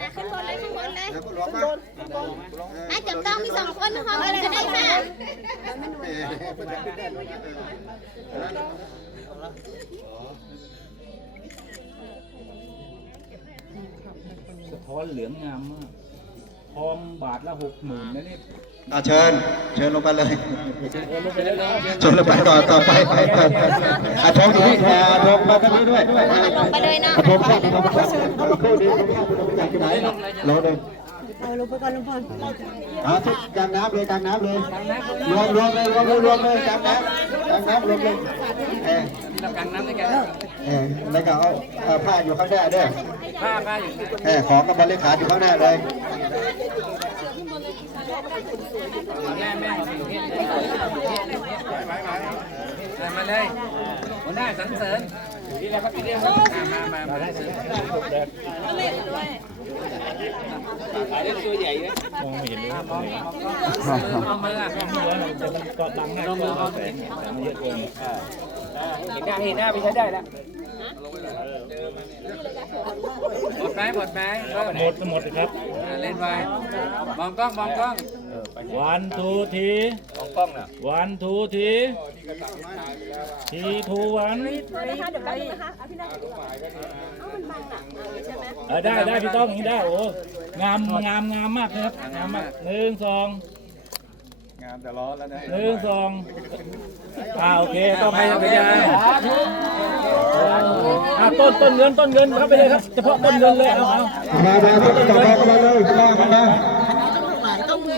นะขึ้นบนเลยขึ้นบนเลยเดี๋ยวคุณหลวงมาน่าจับต้องมีสองคนพร้อมกันก็ได้ค่ะสะท้อนเหลืองงามมาก ทองบาทละหกหมื่นนะนี่อะเชิญ เชิญลงไปเลยเชิญลงไปต่อต่อไปไปไปไปอะทงอยู่ที่แขนทงมาตรงนี้ด้วยลงไปเลยนะอะทงข้ามทงข้ามเอาลูกคู่ดีจากที่ไหนลงเลย เอาลงไปก่อนลงพลเอาทุกกลางน้ำเลยกลางน้ำเลยรวมรวมเลยรวมรวมเลยกลางน้ำกลางน้ำรวมเลยเออเรากางน้ำด้วยกันเออแล้วก็เอาเอาผ้าอยู่ข้างหน้าด้วยผ้าผ้าอยู่เออของกับบรรเลขาอยู่ข้างหน้าเลยแม่แม่มาเลย หัวหน้าสันเสริญที่แหล้วก็พี่เรียกมามามามาได้เสริญเล่นตัวใหญ่เลยมองเห็นเลยมองมองมืออะมันกาะบังหน้ามือเขามันเยอะเกินเห็นหน้าเห็นหน้าไปใช้ได้แล้วหมดไหมหมดไหมหมดหมดครับเล่นไปมองกล้องมองกล้องวันทูที กล้องน่ะวันทูทีทีทูวันเออได้ได้พี่ต้องอย่างนี้ได้โอ้งามงามงามมากนะครับงามมากหนึ่งสองงามแต่ร้อนแล้วนะหนึ่งสองอ่าโอเคต้องไปพยายอ่าต้นต้นเงินต้นเงินเข้าไปเลยครับเฉพาะต้นเงินเลยเอาเอา มามาที่ต่อไปกันเลยลากกันมา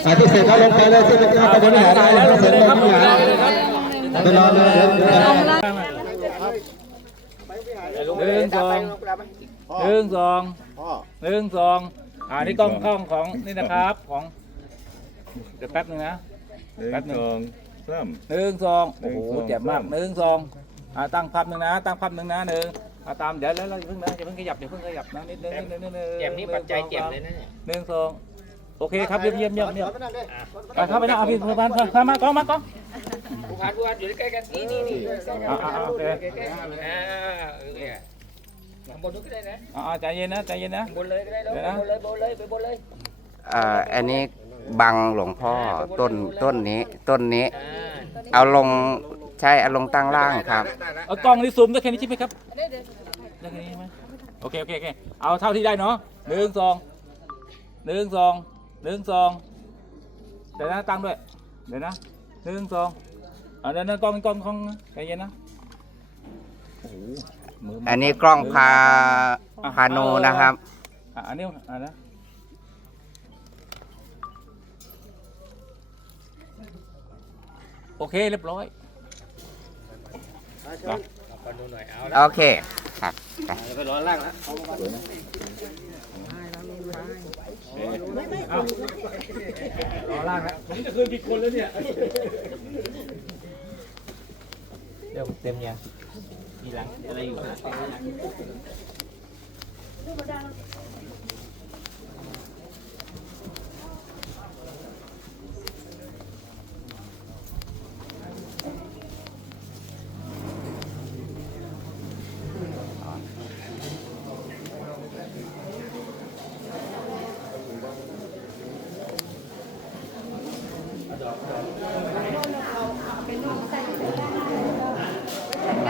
อาที่เสร็จแล้วลงไปเลยที่จะไปบริหารได้แล้วเสร็จแล้วบริหารไปรอเลยเดี๋ยวเดี๋ยวหนึ่งสองหนึ่งสองหนึ่งสองอ่านี่กล้องกล้องของนี่นะครับของเดี๋ยวแป๊บหนึ่งนะแป๊บหนึ่งสามหนึ่งสองโอ้โหเจ็บมากหนึ่งสองอ่าตั้งพับหนึ่งนะ ตั้งพับหนึ่งนะหนึ่งอาตามเดี๋ยวแล้วเราเพิ่งนะอย่าเพิ่งขยับอย่าเพิ่งขยับนะนิดนึงนิดนึงนิดนึงเจ็บนี่ปัจจัยเจ็บเลยนะเนี่ยหนึ่งสอง โอเคครับเยี่ยมเยี่ยมเยี่ยมเยี่ยมไปเข้าไปนะเอาพี่พานพานมากล้องมากล้องผู้พันผู้พันอยู่ใกล้กันนี่นี่นี่อ่าอ่าโอเคใกล้ๆอ่าเออเนี่ยข้างบนนู้นก็ได้นะอ่าใจเย็นนะใจเย็นนะข้างบนเลยก็ได้แล้วบนเลยบนเลยไปบนเลยเอ่ออันนี้บังหลวงพ่อต้นต้นนี้ต้นนี้อ่าเอาลงใช่เอาลงตั้งล่างครับเอากล้องนี่ซูมได้แค่นี้ใช่ไหมครับได้แค่นี้ใช่ไหมโอเคโอเคโอเคเอาเท่าที่ได้เนาะหนึ่งสองหนึ่งสอง หนึ่งสองเดี๋ยวนะตั้งด้วย เดี๋ยวนะหนึ่งสองเอาเดี๋ยวนะกล้องกล้องกล้องนะใจเย็นนะโอ้โหมืออันนี้กล้องพาพาโนนะครับอะอันนี้อะนะโอเคเรียบร้อยขอดูหน่อยเอาละโอเคครับจะไปร้อนล่างแล้ว รอล่างแล้วผมจะคืนกี่คนแล้วเนี่ยเดี๋ยวเต็มยังมีหลังอะไรอยู่นะ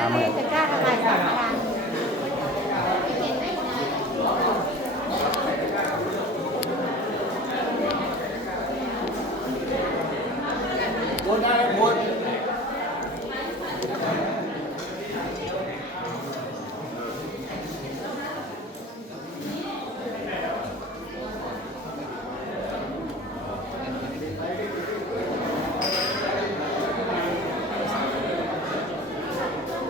ก